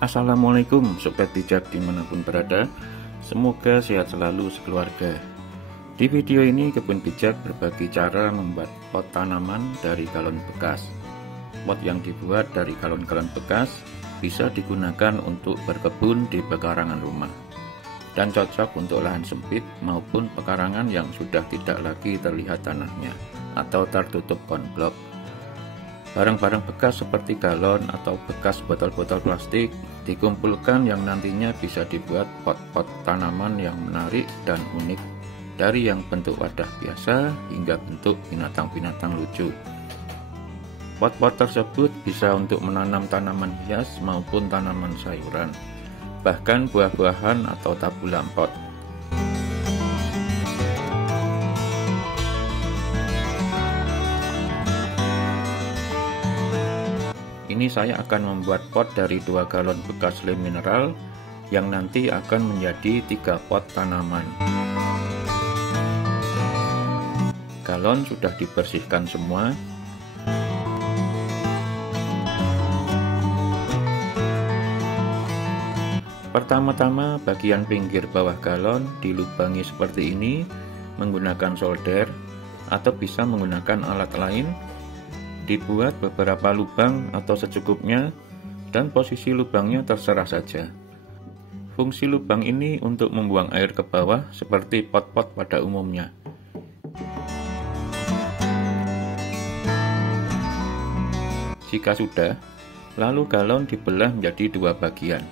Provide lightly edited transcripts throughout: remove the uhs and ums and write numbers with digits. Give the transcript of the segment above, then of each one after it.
Assalamualaikum Sobat Bijak dimanapun berada. Semoga sehat selalu sekeluarga. Di video ini Kebun Bijak berbagi cara membuat pot tanaman dari galon bekas. Pot yang dibuat dari galon-galon bekas bisa digunakan untuk berkebun di pekarangan rumah, dan cocok untuk lahan sempit maupun pekarangan yang sudah tidak lagi terlihat tanahnya atau tertutup konblok. Barang-barang bekas seperti galon atau bekas botol-botol plastik dikumpulkan yang nantinya bisa dibuat pot-pot tanaman yang menarik dan unik, dari yang bentuk wadah biasa hingga bentuk binatang-binatang lucu. Pot-pot tersebut bisa untuk menanam tanaman hias maupun tanaman sayuran, bahkan buah-buahan atau tabu lampot. Ini saya akan membuat pot dari 2 galon bekas lem mineral yang nanti akan menjadi 3 pot tanaman. Galon sudah dibersihkan semua. Pertama-tama bagian pinggir bawah galon dilubangi seperti ini menggunakan solder atau bisa menggunakan alat lain. Dibuat beberapa lubang atau secukupnya, dan posisi lubangnya terserah saja. Fungsi lubang ini untuk membuang air ke bawah seperti pot-pot pada umumnya. Jika sudah, lalu galon dibelah menjadi 2 bagian.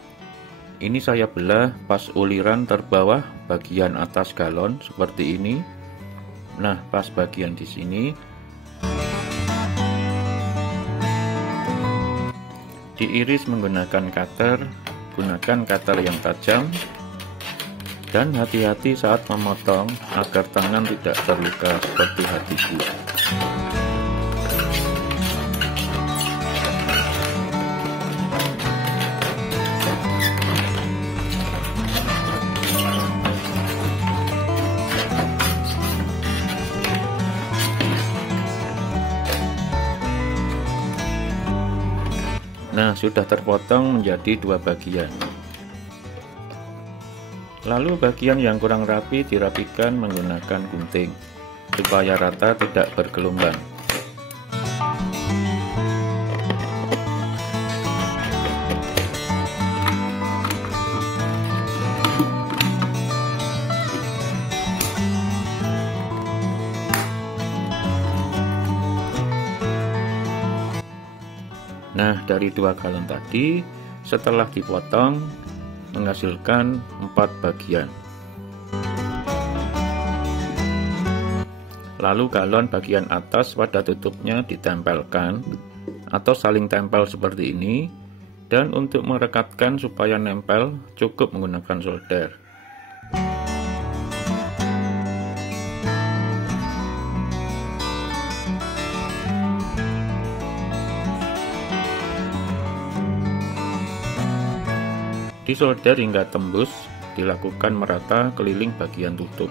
Ini saya belah pas uliran terbawah bagian atas galon seperti ini. Nah, pas bagian di sini. Diiris menggunakan cutter, gunakan cutter yang tajam, dan hati-hati saat memotong agar tangan tidak terluka seperti hatiku. Nah, sudah terpotong menjadi 2 bagian. Lalu bagian yang kurang rapi dirapikan menggunakan gunting supaya rata, tidak bergelombang. Nah, dari 2 galon tadi setelah dipotong menghasilkan 4 bagian. Lalu galon bagian atas pada tutupnya ditempelkan atau saling tempel seperti ini, dan untuk merekatkan supaya nempel cukup menggunakan solder. Disolder hingga tembus, dilakukan merata keliling bagian tutup.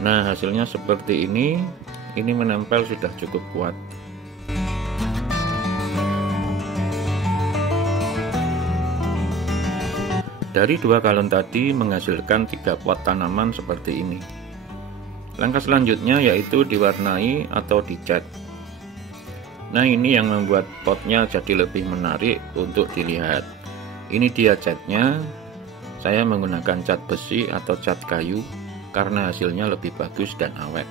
Nah, hasilnya seperti ini menempel sudah cukup kuat. Dari 2 galon tadi menghasilkan 3 pot tanaman seperti ini. Langkah selanjutnya yaitu diwarnai atau dicat. Nah, ini yang membuat potnya jadi lebih menarik untuk dilihat. Ini dia catnya. Saya menggunakan cat besi atau cat kayu karena hasilnya lebih bagus dan awet.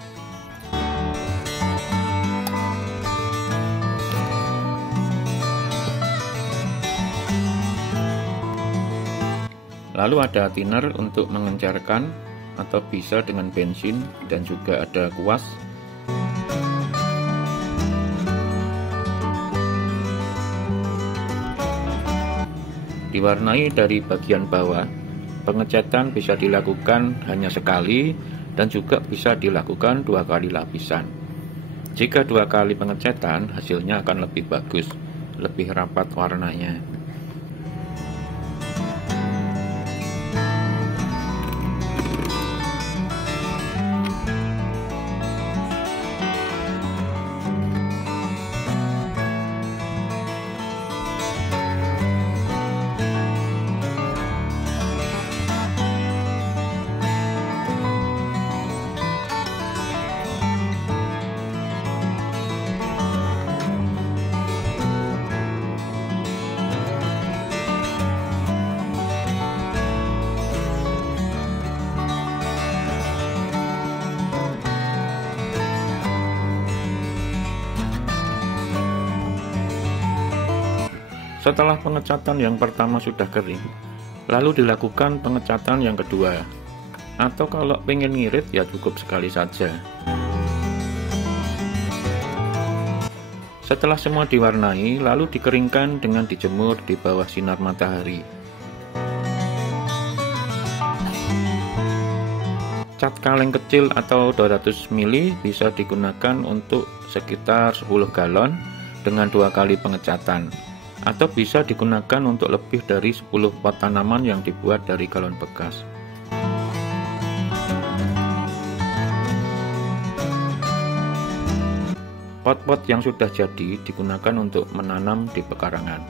Lalu ada thinner untuk mengencerkan, atau bisa dengan bensin, dan juga ada kuas. Diwarnai dari bagian bawah. Pengecatan bisa dilakukan hanya sekali dan juga bisa dilakukan 2 kali lapisan. Jika 2 kali pengecatan, hasilnya akan lebih bagus. lebih rapat warnanya. Setelah pengecatan yang pertama sudah kering, lalu dilakukan pengecatan yang kedua. Atau kalau pengen ngirit ya cukup sekali saja. Setelah semua diwarnai, lalu dikeringkan dengan dijemur di bawah sinar matahari. Cat kaleng kecil atau 200 ml bisa digunakan untuk sekitar 10 galon dengan 2 kali pengecatan, atau bisa digunakan untuk lebih dari 10 pot tanaman yang dibuat dari galon bekas. Pot-pot yang sudah jadi digunakan untuk menanam di pekarangan.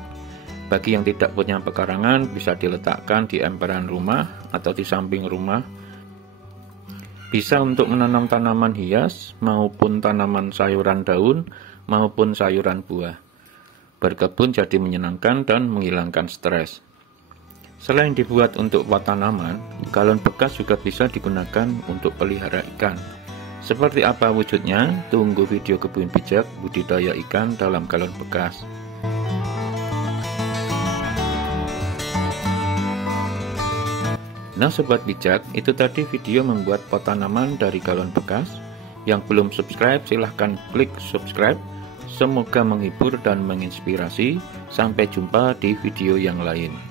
Bagi yang tidak punya pekarangan, bisa diletakkan di emperan rumah atau di samping rumah. Bisa untuk menanam tanaman hias maupun tanaman sayuran daun maupun sayuran buah. Berkebun jadi menyenangkan dan menghilangkan stres. Selain dibuat untuk pot tanaman, galon bekas juga bisa digunakan untuk pelihara ikan. Seperti apa wujudnya? Tunggu video Kebun Bijak budidaya ikan dalam galon bekas. Nah sobat bijak, itu tadi video membuat pot tanaman dari galon bekas. Yang belum subscribe silahkan klik subscribe. Semoga menghibur dan menginspirasi. Sampai jumpa di video yang lain.